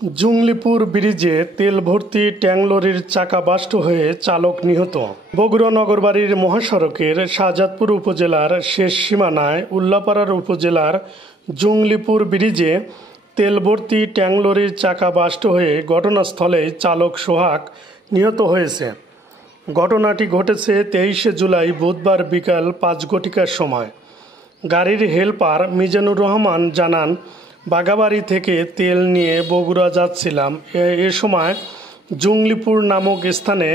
জুংলিপুর ব্রিজে তেল ভর্তি ট্যাঙ্ক লরির চাকা বাস্ট হয়ে চালক নিহত। বগুড়া নগরবাড়ির মহাসড়কের শাহজাদপুর উপজেলার শেষ সীমানায় উল্লাপাড়ার উপজেলার জুংলিপুর ব্রিজে তেল ভর্তি ট্যাঙ্ক লরির চাকা বাস্ট হয়ে ঘটনাস্থলে চালক সোহাগ নিহত হয়েছে। ঘটনাটি ঘটেছে 23শে জুলাই বুধবার বিকাল 5 ঘটিকার সময়। গাড়ির হেলপার মিজানুর রহমান জানান, বাগাবাড়ি থেকে তেল নিয়ে বগুড়া যাচ্ছিলাম। এ সময় জুংলিপুর নামক স্থানে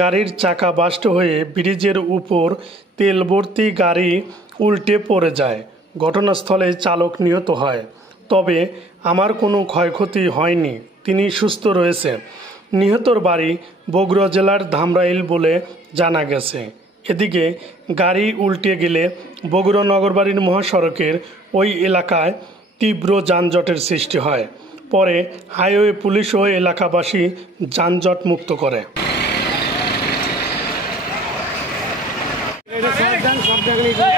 গাড়ির চাকা বাস্ট হয়ে ব্রিজের উপর তেল ভর্তি গাড়ি উল্টে পড়ে যায়। ঘটনাস্থলে চালক নিহত হয়, তবে আমার কোনো ক্ষয়ক্ষতি হয়নি, তিনি সুস্থ রয়েছে। নিহতর বাড়ি বগুড়া জেলার ধামরাইল বলে জানা গেছে। এদিকে গাড়ি উল্টে গেলে বগুড়া নগরবাড়ির মহাসড়কের ওই এলাকায় তীব্র যানজটের সৃষ্টি হয়। পরে হাইওয়ে পুলিশ ও এলাকাবাসী যানজট মুক্ত করে। সব জায়গায়